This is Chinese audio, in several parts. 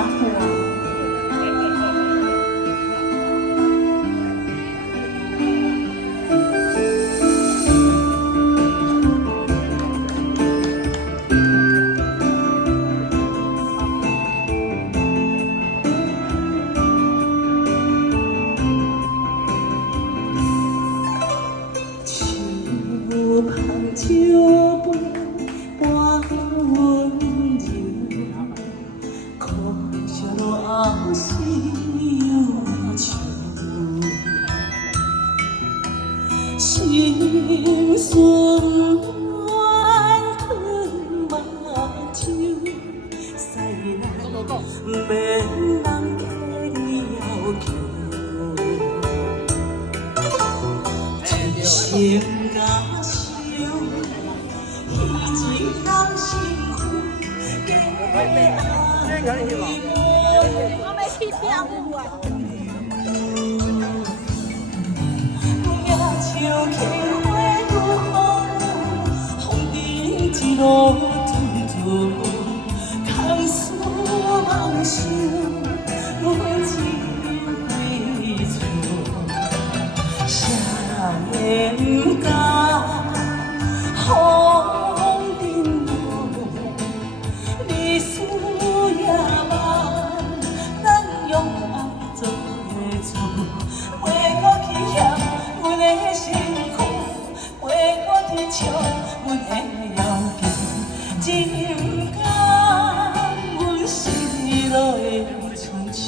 阿虎啊。 旁酒杯半温柔，可惜落后是忧愁。心酸怨恨目睭，西南免人客要求，一生甲伤。 我要去跳舞啊！像轻花如风，风尘一路途途，空思梦想，阮情归处，啥也不敢。 笑，阮的要求，情感，阮失落的春秋。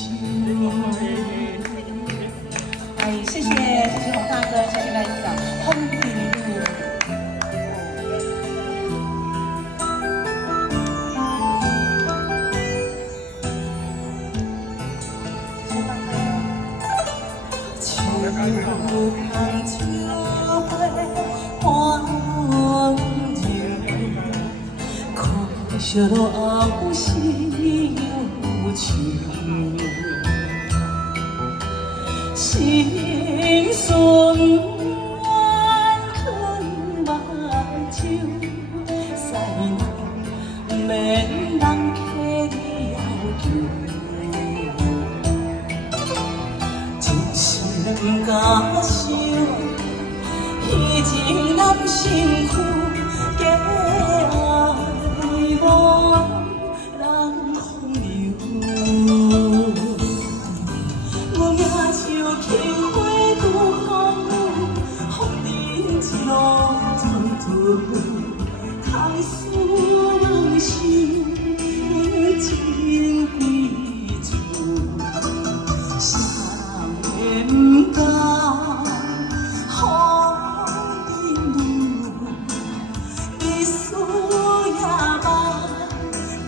哎，谢谢洪大哥，谢谢来宾的红地路。秋旁酒杯。 可惜落后是忧愁，心酸怨恨目睭，西南免人客要求，一生甲伤，彼情难成负。 空思梦想，阮情归处，啥也不敢，风尘路，历史也慢，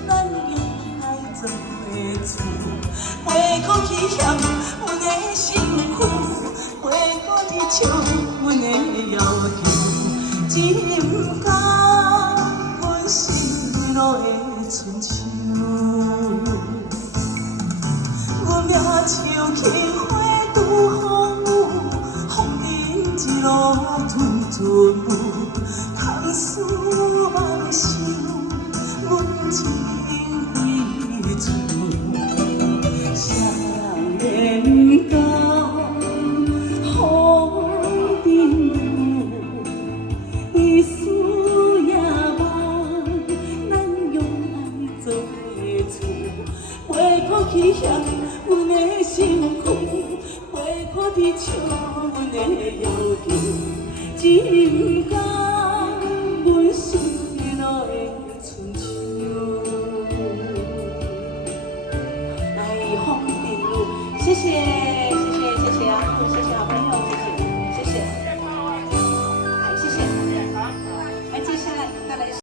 咱用爱做伙，回过去嫌阮的辛苦，回过去笑阮的要求。 情感，阮失落的春秋。阮命像轻花拄风雨，风尘一路吞吞舞，空思梦想，阮情归处，啥也不敢。 历史也慢，咱用爱做伙处，回过去嫌阮的辛苦，回过去笑阮的要求，情感阮失落的春秋。哎，风地路，谢谢。